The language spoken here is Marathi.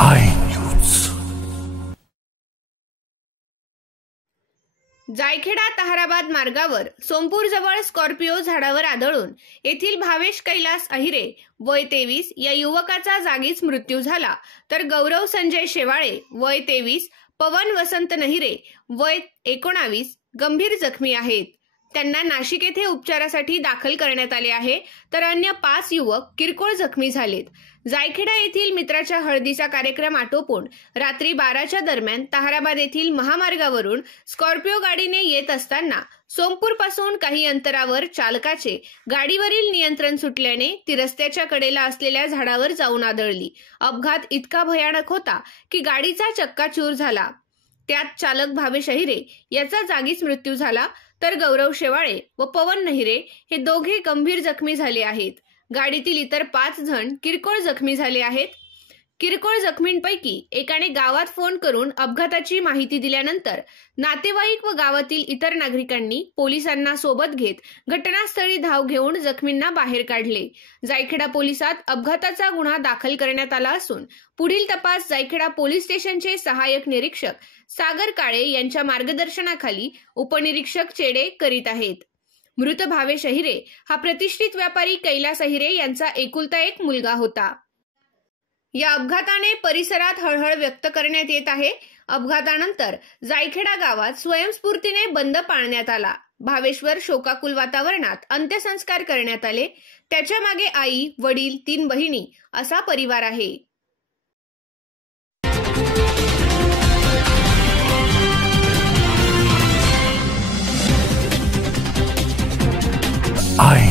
I news. जायखेडा ताहराबाद मार्गावर सोमपूर जवळ स्कॉर्पिओ झाडावर आदळून येथील भावेश कैलास अहिरे वय 23 या युवकाचा जागीच मृत्यू झाला, तर गौरव संजय शेवाळे वय 23, पवन वसंत नहिरे वय 19 गंभीर जखमी आहेत। त्यांना नाशिक येथे उपचारासाठी दाखल करण्यात आले आहे, तर अन्य 5 युवक किरकोळ जखमी झालेत। जायखेडा येथील मित्राच्या हळदीचा कार्यक्रम आटोपून रात्री 12च्या दरम्यान ताहराबाद येथील महामार्गावरून स्कॉर्पिओ गाडीने येत असताना सोमपूर पासून काही अंतरावर चालकाचे गाडीवरील नियंत्रण सुटल्याने ती रस्त्याच्या कडेला असलेल्या झाडावर जाऊन आदळली। अपघात इतका भयानक होता की गाडीचा चक्काचूर झाला। त्यात चालक भावेश अहिरे याचा जागीच मृत्यू झाला, तर गौरव शेवाळे व पवन नहिरे हे दोघे गंभीर जखमी झाले आहेत। गाडीतील इतर 5 जण किरकोळ जखमी झाले आहेत। किरकोळ जखमींपैकी एकाने गावात फोन करून अपघाताची माहिती दिल्यानंतर नातेवाईक व गावातील इतर नागरिकांनी पोलिसांना सोबत घेत घटनास्थळी धाव घेऊन जखमींना बाहेर काढले। जायखेडा पोलिसात अपघाताचा गुन्हा दाखल करण्यात आला असून पुढील तपास जायखेडा पोलीस स्टेशनचे सहाय्यक निरीक्षक सागर काळे यांच्या मार्गदर्शनाखाली उपनिरीक्षक चेडे करीत आहेत। मृत भावेश अहिरे हा प्रतिष्ठित व्यापारी कैलास अहिरे यांचा एकुलता एक मुलगा होता। या अपघाताने परिसरात हळहळ व्यक्त करण्यात येत आहे। अपघातानंतर जायखेडा गावात स्वयंस्फूर्तीने बंद पाळण्यात आला। भावेशवर शोकाकुल वातावरणात अंत्यसंस्कार करण्यात आले। त्याच्या मागे आई, वडील, 3 बहिणी असा परिवार आहे। आय